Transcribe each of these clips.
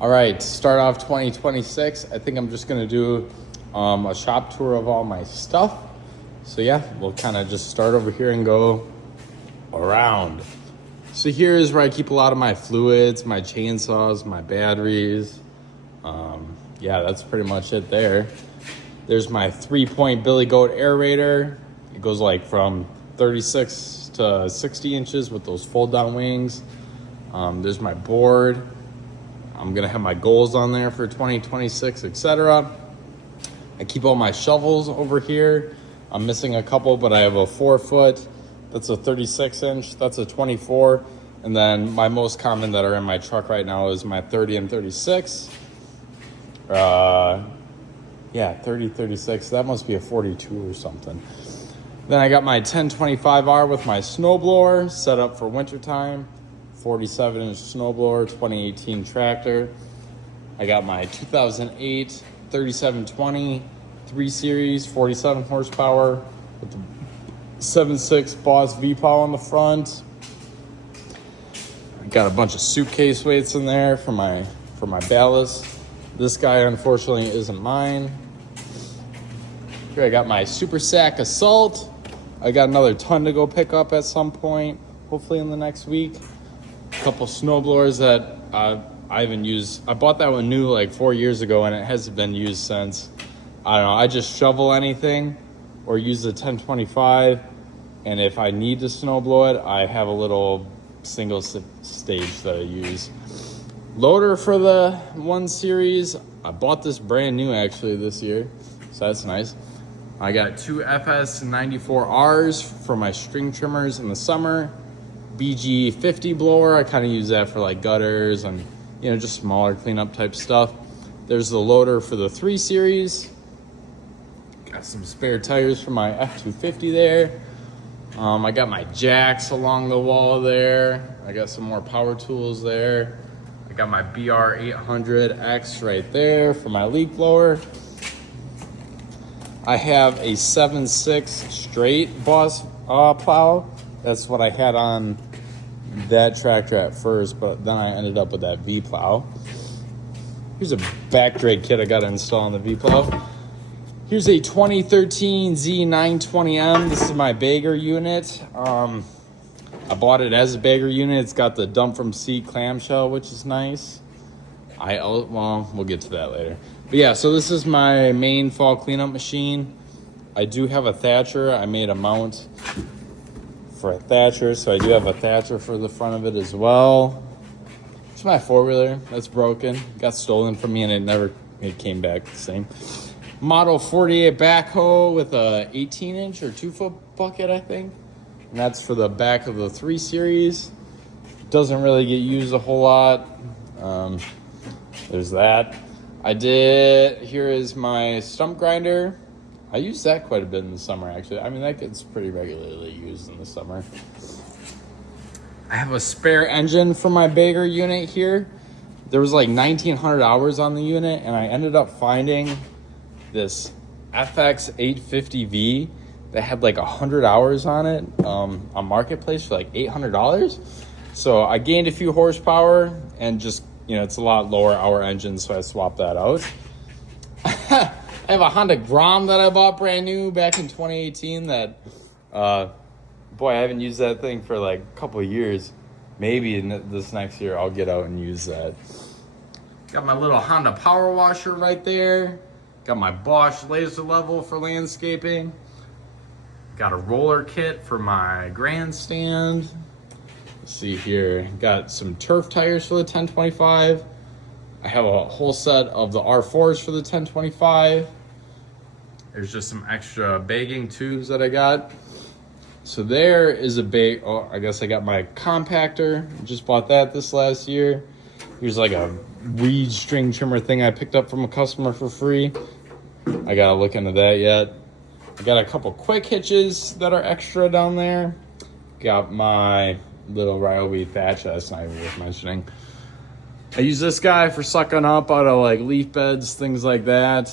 All right, start off 2026. I think I'm just gonna do a shop tour of all my stuff. So yeah, we'll kind of just start over here and go around. So here is where I keep a lot of my fluids, my chainsaws, my batteries. Yeah, that's pretty much it there. There's my 3-point Billy Goat aerator. It goes like from 36 to 60 inches with those fold down wings. There's my board. I'm gonna have my goals on there for 2026, etc. I keep all my shovels over here. I'm missing a couple, but I have a 4-foot. That's a 36 inch. That's a 24. And then my most common that are in my truck right now is my 30 and 36. Yeah, 30, 36. That must be a 42 or something. Then I got my 1025R with my snowblower set up for wintertime. 47-inch snowblower, 2018 tractor. I got my 2008 3720 3 Series, 47 horsepower with the 7.6 Boss V-Pow on the front. I got a bunch of suitcase weights in there for my ballast. This guy, unfortunately, isn't mine. Here I got my Super Sack Assault. I got another ton to go pick up at some point, hopefully in the next week. A couple snowblowers that I haven't used. I bought that one new like 4 years ago and it hasn't been used since. I don't know, I just shovel anything or use the 1025, and if I need to snowblow it, I have a little single stage that I use. Loader for the 1 Series. I bought this brand new actually this year, so that's nice. I got 2 FS94Rs for my string trimmers in the summer. BG50 blower, I kind of use that for like gutters and just smaller cleanup type stuff. There's the loader for the 3 Series. Got some spare tires for my F250 there. I got my jacks along the wall there. I got some more power tools there. I got my BR800X right there for my leaf blower. I have a 7.6 straight Boss plow. That's what I had on that tractor at first, but then I ended up with that V-plow. Here's a back drag kit I got to install on the V-plow. Here's a 2013 Z920M. This is my bagger unit. I bought it as a bagger unit. It's got the dump from seat clamshell, which is nice. Well, we'll get to that later. But yeah, so this is my main fall cleanup machine. I do have a Thatcher. I made a mount for a Thatcher, so I do have a Thatcher for the front of it as well. It's my 4-wheeler that's broken. Got stolen from me and it came back the same. Model 48 backhoe with a 18-inch or 2-foot bucket, I think. And that's for the back of the 3 Series. Doesn't really get used a whole lot. There's that. Here is my stump grinder. I use that quite a bit in the summer, actually. I mean, that gets pretty regularly used in the summer. I have a spare engine for my bagger unit here. There was like 1,900 hours on the unit, and I ended up finding this FX850V that had like 100 hours on it on Marketplace for like $800. So I gained a few horsepower and just, it's a lot lower hour engine, so I swapped that out. I have a Honda Grom that I bought brand new back in 2018 that, boy, I haven't used that thing for like a couple of years. Maybe this next year I'll get out and use that. Got my little Honda power washer right there. Got my Bosch laser level for landscaping. Got a roller kit for my grandstand. Let's see here. Got some turf tires for the 1025. I have a whole set of the R4s for the 1025. There's just some extra bagging tubes that I got. So there is a bag. Oh, I guess I got my compactor. Just bought that this last year. Here's like a weed string trimmer thing I picked up from a customer for free. I gotta look into that yet. I got a couple quick hitches that are extra down there. Got my little Ryobi thatch. That's not even worth mentioning. I use this guy for sucking up out of like leaf beds, things like that.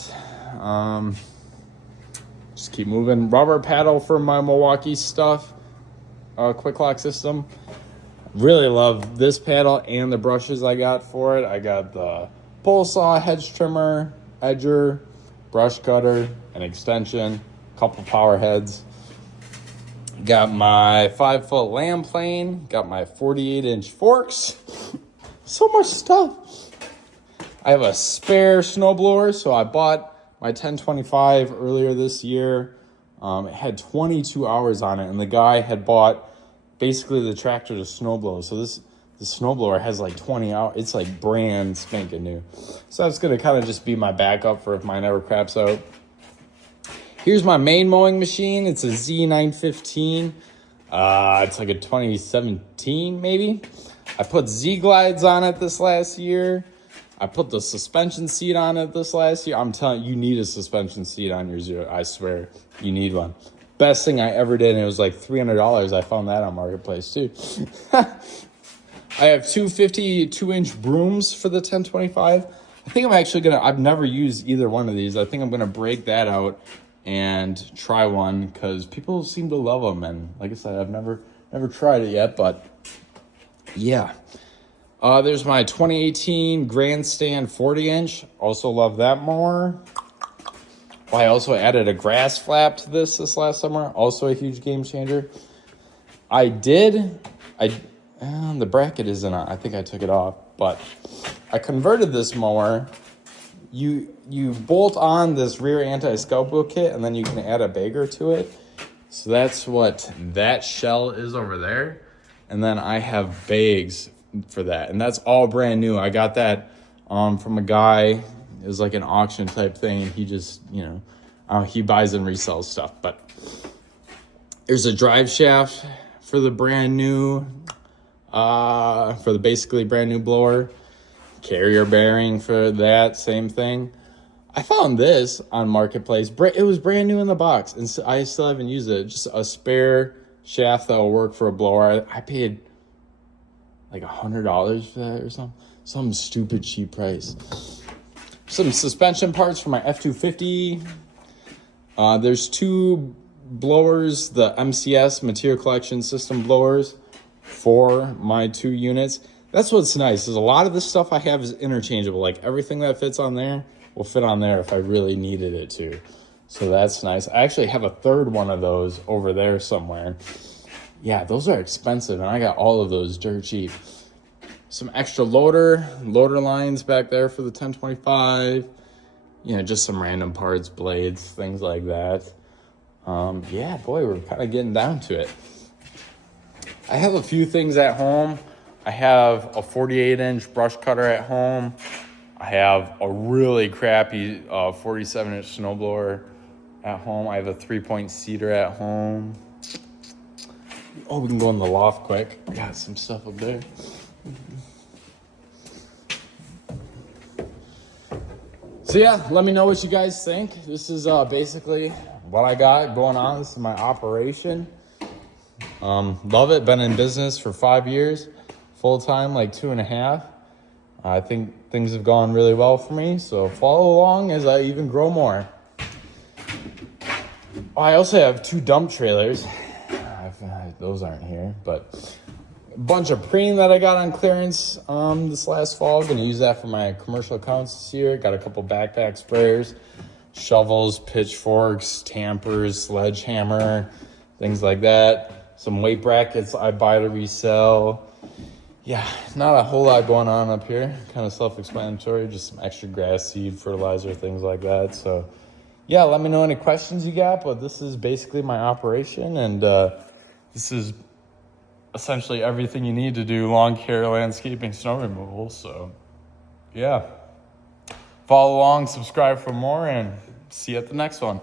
Just keep moving. Rubber paddle for my Milwaukee stuff. Quick lock system. Really love this paddle and the brushes I got for it. I got the pole saw, hedge trimmer, edger, brush cutter, an extension, couple power heads. Got my 5-foot lamb plane. Got my 48-inch forks. So much stuff. I have a spare snowblower, so I bought my 1025 earlier this year. It had 22 hours on it, and the guy had bought basically the tractor to snowblow. So the snowblower has like 20 hours. It's like brand spanking new. So that's going to kind of just be my backup for if mine ever craps out. Here's my main mowing machine. It's a Z915. It's like a 2017 maybe. I put Z-Glides on it this last year. I put the suspension seat on it this last year. I'm telling you, you need a suspension seat on your Zero. I swear, you need one. Best thing I ever did, and it was like $300. I found that on Marketplace too. I have two 52-inch brooms for the 1025. I think I'm actually I've never used either one of these. I think I'm gonna break that out and try one because people seem to love them. And like I said, I've never tried it yet, but yeah. There's my 2018 Grandstand 40-inch. Also love that mower. I also added a grass flap to this last summer. Also a huge game changer. The bracket isn't on. I think I took it off, but I converted this mower. You bolt on this rear anti-scalp wheel kit, and then you can add a bagger to it. So that's what that shell is over there. And then I have bags for that, and that's all brand new. I got that from a guy. It was like an auction type thing, and he just, he buys and resells stuff. But there's a drive shaft for the brand new, for the basically brand new blower. Carrier bearing for that, same thing. I found this on Marketplace. It was brand new in the box, and so I still haven't used it. Just a spare shaft that will work for a blower. I paid like $100 for that or something. Some stupid cheap price. Some suspension parts for my F250. There's two blowers, the MCS Material Collection System blowers for my 2 units. That's what's nice, is a lot of the stuff I have is interchangeable. Like everything that fits on there will fit on there if I really needed it to. So that's nice. I actually have a third one of those over there somewhere. Yeah, those are expensive, and I got all of those dirt cheap. Some extra loader lines back there for the 1025. Just some random parts, blades, things like that. Yeah, boy, we're kind of getting down to it. I have a few things at home. I have a 48-inch brush cutter at home. I have a really crappy 47-inch snowblower at home. I have a 3-point seeder at home. Oh, we can go in the loft quick. I got some stuff up there. So yeah, let me know what you guys think. This is basically what I got going on. This is my operation. Love it. Been in business for 5 years. Full-time, like 2.5. I think things have gone really well for me. So follow along as I even grow more. I also have 2 dump trailers. Those aren't here, but a bunch of preen that I got on clearance this last fall. Gonna use that for my commercial accounts this year. Got a couple backpack sprayers, shovels, pitchforks, tampers, sledgehammer, things like that. Some weight brackets I buy to resell. Yeah, not a whole lot going on up here. Kind of self-explanatory, just some extra grass seed, fertilizer, things like that. So yeah, let me know any questions you got, but this is basically my operation, and this is essentially everything you need to do lawn care, landscaping, snow removal. So yeah, follow along, subscribe for more, and see you at the next one.